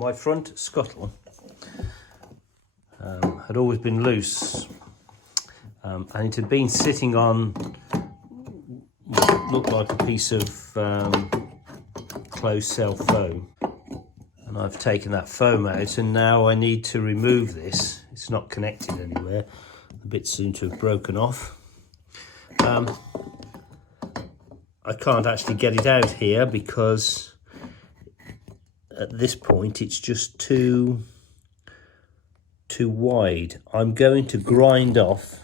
My front scuttle had always been loose, and it had been sitting on what looked like a piece of closed cell foam, and I've taken that foam out, and now I need to remove this. It's not connected anywhere. The bits seem to have broken off. I can't actually get it out here because at this point it's just too wide. I'm going to grind off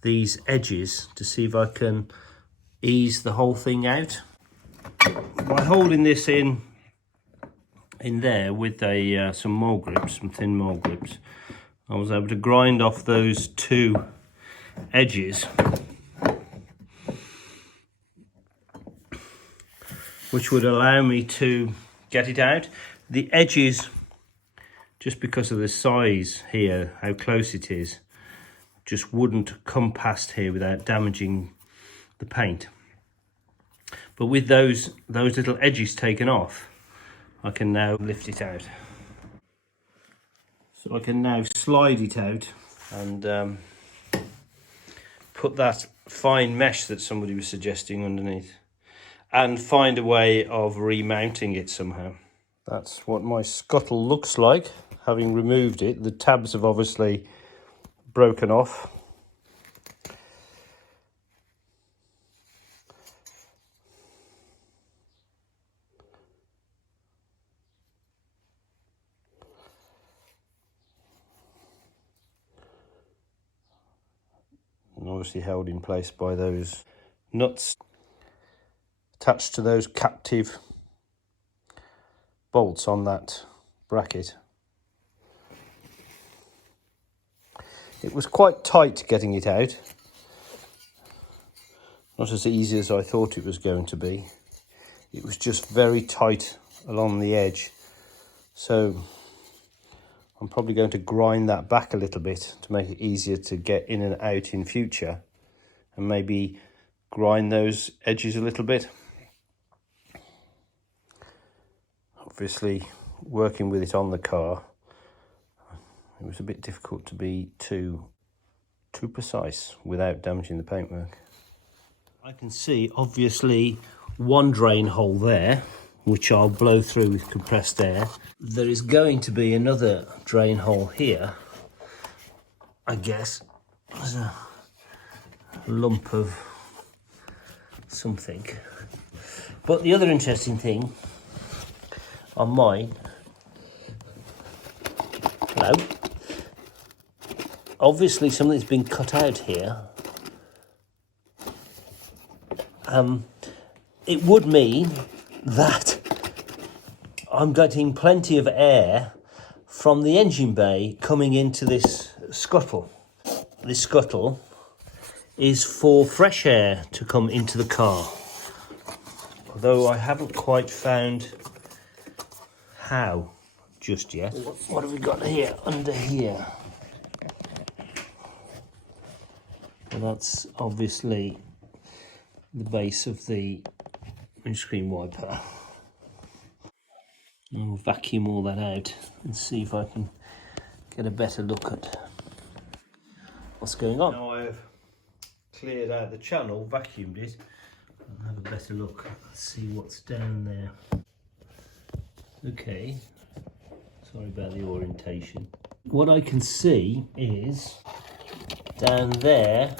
these edges to see if I can ease the whole thing out. By holding this in there with some mole grips, some thin mole grips, I was able to grind off those two edges, which would allow me to get it out. The edges, just because of the size here, how close it is, just wouldn't come past here without damaging the paint. But with those little edges taken off, I can now lift it out. So I can now slide it out and put that fine mesh that somebody was suggesting underneath, and find a way of remounting it somehow. That's what my scuttle looks like, having removed it. The tabs have obviously broken off. And obviously held in place by those nuts attached to those captive bolts on that bracket. It was quite tight getting it out. Not as easy as I thought it was going to be. It was just very tight along the edge. So I'm probably going to grind that back a little bit to make it easier to get in and out in future, and maybe grind those edges a little bit. Obviously, working with it on the car, it was a bit difficult to be too precise without damaging the paintwork. I can see obviously one drain hole there, which I'll blow through with compressed air. There is going to be another drain hole here. I guess there's a lump of something. But the other interesting thing on mine, hello, obviously something's been cut out here. It would mean that I'm getting plenty of air from the engine bay coming into this scuttle. This scuttle is for fresh air to come into the car, although I haven't quite found how just yet. What have we got here, under here? Well, that's obviously the base of the windscreen wiper. I'll vacuum all that out and see if I can get a better look at what's going on. Now I've cleared out the channel, vacuumed it, and have a better look. Let's see what's down there. Okay, sorry about the orientation. What I can see is down there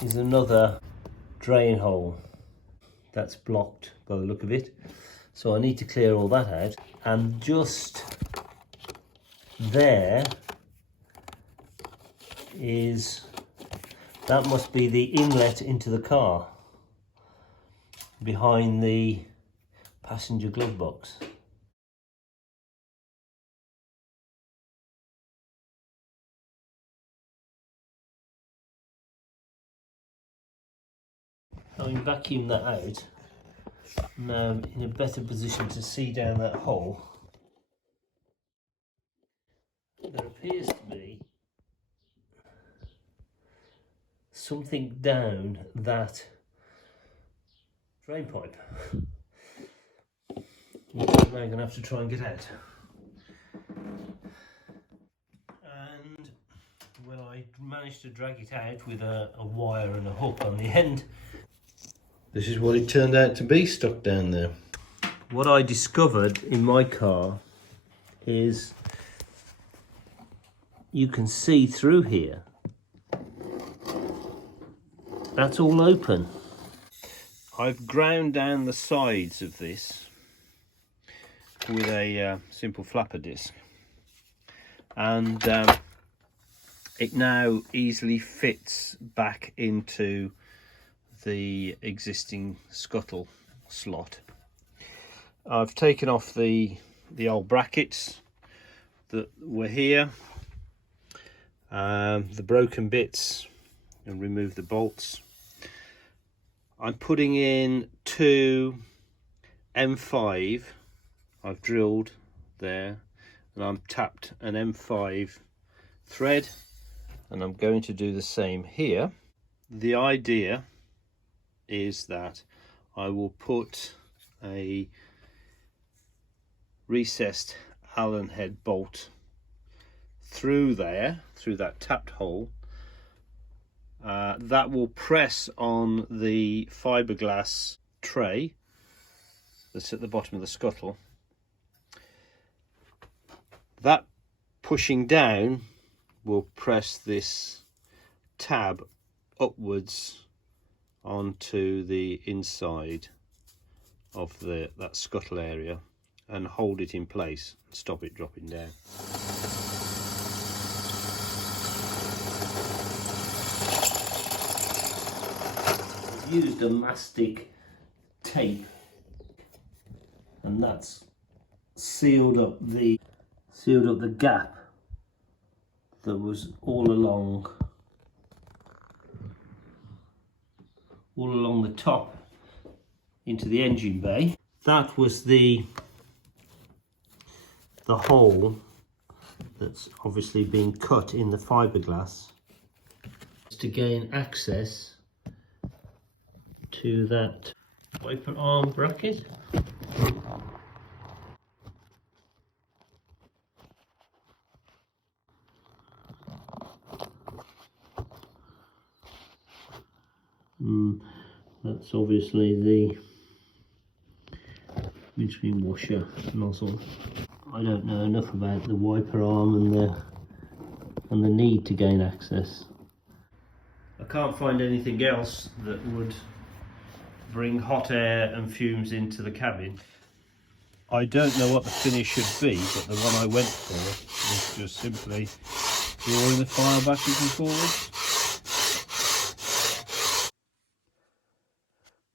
is another drain hole that's blocked by the look of it, so I need to clear all that out. And just there is, that must be the inlet into the car behind the passenger glove box. Having vacuumed that out, now I'm in a better position to see down that hole. There appears to be something down that drain pipe, which I'm now going to have to try and get out. And well, I managed to drag it out with a wire and a hook on the end. This is what it turned out to be, stuck down there. What I discovered in my car is you can see through here. That's all open. I've ground down the sides of this with a simple flapper disc, and it now easily fits back into the existing scuttle slot. I've taken off the old brackets that were here, the broken bits, and remove the bolts. I'm putting in 2 M5. I've drilled there, and I'm tapped an M5 thread, and I'm going to do the same here. The idea is that I will put a recessed Allen head bolt through there, through that tapped hole. That will press on the fiberglass tray that's at the bottom of the scuttle. That pushing down will press this tab upwards onto the inside of that scuttle area and hold it in place, stop it dropping down. I've used a mastic tape, and that's sealed up the gap that was all along the top into the engine bay. That was the hole that's obviously been cut in the fiberglass to gain access to that wiper arm bracket. That's obviously the windscreen washer nozzle. I don't know enough about the wiper arm and the need to gain access. I can't find anything else that would bring hot air and fumes into the cabin. I don't know what the finish should be, but the one I went for was just simply drawing the fire backwards and forwards.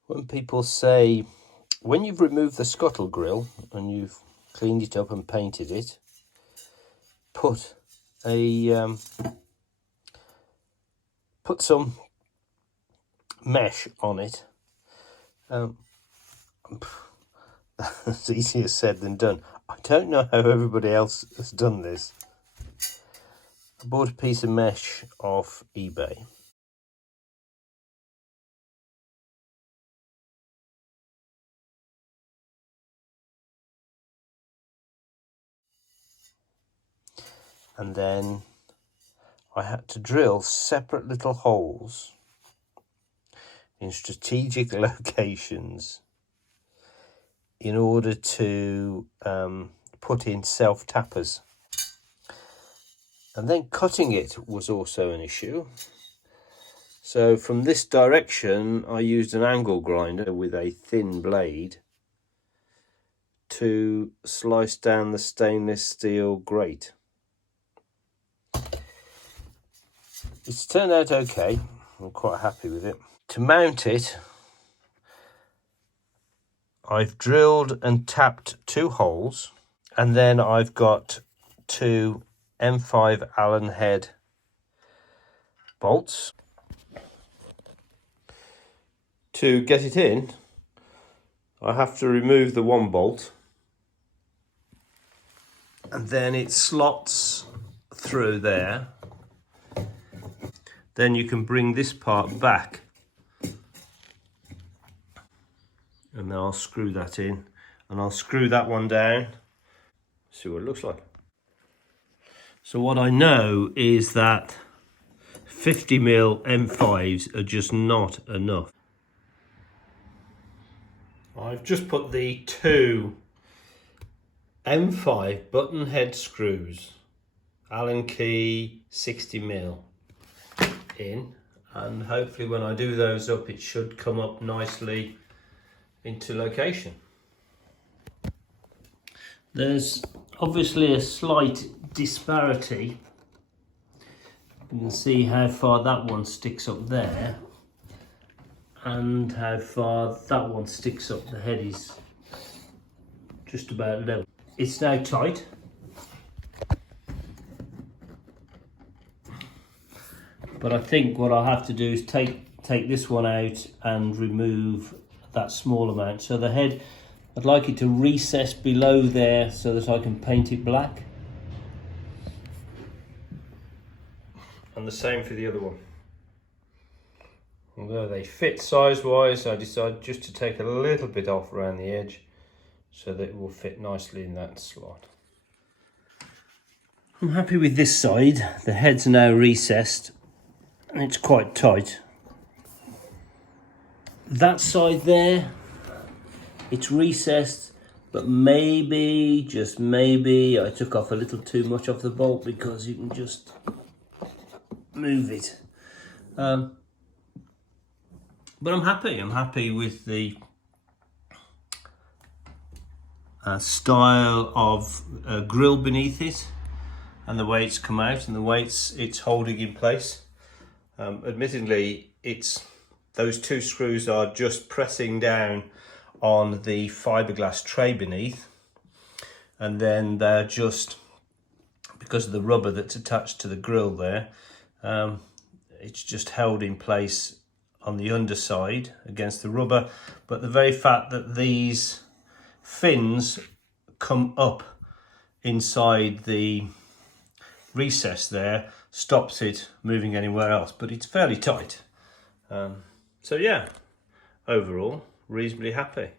When people say, when you've removed the scuttle grille and you've cleaned it up and painted it, put some mesh on it. That's easier said than done. I don't know how everybody else has done this. I bought a piece of mesh off eBay. And then I had to drill separate little holes in strategic locations in order to put in self-tappers. And then cutting it was also an issue. So from this direction, I used an angle grinder with a thin blade to slice down the stainless steel grate. It's turned out okay. I'm quite happy with it. To mount it, I've drilled and tapped 2 holes, and then I've got 2 M5 Allen head bolts. To get it in, I have to remove the one bolt, and then it slots through there. then you can bring this part back. And then I'll screw that in, and I'll screw that one down, see what it looks like. So what I know is that 50mm M5s are just not enough. I've just put the 2 M5 button head screws, Allen key 60mm in, and hopefully when I do those up it should come up nicely into location. There's obviously a slight disparity. You can see how far that one sticks up there and how far that one sticks up. The head is just about level. It's now tight. But I think what I'll have to do is take this one out and remove that small amount. So the head, I'd like it to recess below there so that I can paint it black. And the same for the other one. Although they fit size-wise, I decided just to take a little bit off around the edge so that it will fit nicely in that slot. I'm happy with this side. The head's now recessed and it's quite tight. That side there, it's recessed, but maybe, just maybe, I took off a little too much off the bolt, because you can just move it. But I'm happy with the style of grille beneath it, and the way it's come out, and the way it's holding in place. Admittedly, those 2 screws are just pressing down on the fiberglass tray beneath, and then they're just, because of the rubber that's attached to the grille there, it's just held in place on the underside against the rubber. But the very fact that these fins come up inside the recess there stops it moving anywhere else, but it's fairly tight. So yeah, overall reasonably happy.